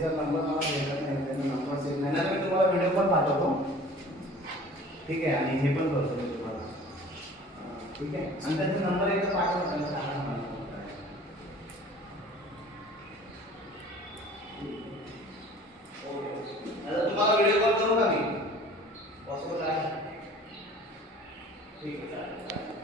त्यांचा नंबर मला भेटत नाही, त्यांचा नंबर सेव्ह नाही ना, मी तुम्हाला व्हिडिओ पण पाठवतो. ठीक आहे, आणि हे पण करतो मी तुम्हाला. ठीक आहे, आणि त्यांचा नंबर एकदा पाठवा, त्यांना सांगा मला फोन करायला. ओके, आता तुम्हाला व्हिडिओ कॉल करू का मी? पॉसिबल आहे? ठीक आहे, चालेल.